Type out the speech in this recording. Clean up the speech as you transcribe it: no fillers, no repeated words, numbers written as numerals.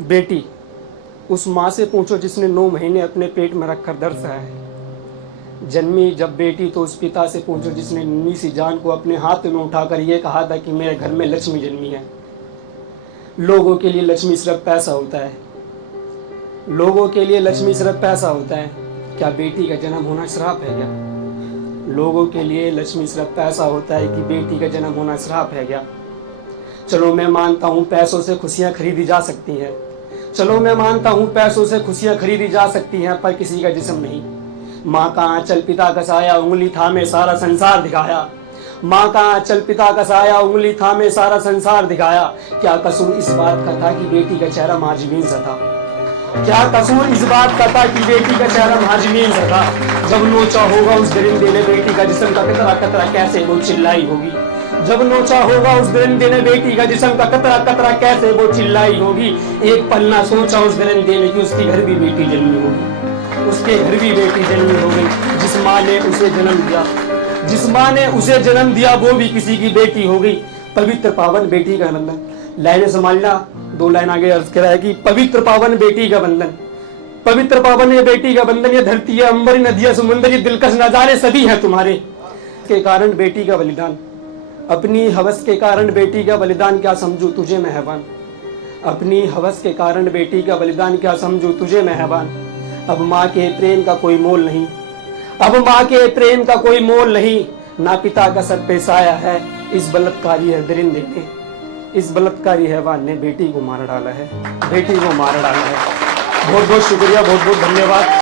बेटी, उस माँ से पूछो जिसने 9 महीने अपने पेट में रखकर दर्द सहा है। जन्मी जब बेटी तो उस पिता से पूछो जिसने नन्ही सी जान को अपने हाथ में उठाकर ये कहा था कि मेरे घर में लक्ष्मी जन्मी है। लोगों के लिए लक्ष्मी सिर्फ पैसा होता है, लोगों के लिए लक्ष्मी सिर्फ पैसा होता है। क्या बेटी का जन्म होना श्राप है क्या? लोगों के लिए लक्ष्मी सिर्फ पैसा होता है कि बेटी का जन्म होना श्राप है क्या? चलो मैं मानता हूँ पैसों से खुशियाँ खरीदी जा सकती हैं, चलो मैं मानता हूँ पैसों से खुशियाँ खरीदी जा सकती हैं, पर किसी का जिस्म नहीं। माँ का आंचल पिता का साया उंगली थामे सारा संसार दिखाया। माँ का आंचल पिता का साया उंगली थामे सारा संसार दिखाया। क्या कसूर इस बात का था कि बेटी का चेहरा माजमीन सा था? क्या कसूर इस बात का था कि बेटी का चेहरा माजमीन सा था? जब नोचा होगा उस दरिंदे ने बेटी का जिस्म का कतरा कतरा कैसे वो चिल्लाई होगी। जब नोचा होगा उस दरिंदे ने बेटी का जिस्म का कतरा कतरा कैसे वो चिल्लाई होगी। एक पल ना सोचा उस दरिंदे ने कि उसके घर भी बेटी जन्मी होगी, उसके घर भी बेटी जन्मी होगी। जिस माँ ने उसे जन्म दिया, जिस माँ ने उसे जन्म दिया वो भी किसी की बेटी हो गई। पवित्र पावन बेटी का बंधन, लाइनें संभालना, 2 लाइन आगे अर्ज करा है कि पवित्र पावन बेटी का बंधन, पवित्र पावन ये बेटी का बंधन। ये धरती है, अंबर, नदियां, समुंदर, ये दिलकश नजारे सभी है तुम्हारे। के कारण बेटी का बलिदान, अपनी हवस के कारण बेटी का बलिदान, क्या समझू तुझे मेहरबान। अपनी हवस के कारण बेटी का बलिदान, क्या समझू तुझे मेहरबान। अब माँ के प्रेम का कोई मोल नहीं, अब माँ के प्रेम का कोई मोल नहीं। ना पिता का सर पे साया है, इस बलात्कारी है दरिंदे ने, इस बलात्कारी हैवान ने बेटी को मार डाला है, बेटी को मार डाला है। बहुत बहुत शुक्रिया, बहुत बहुत धन्यवाद।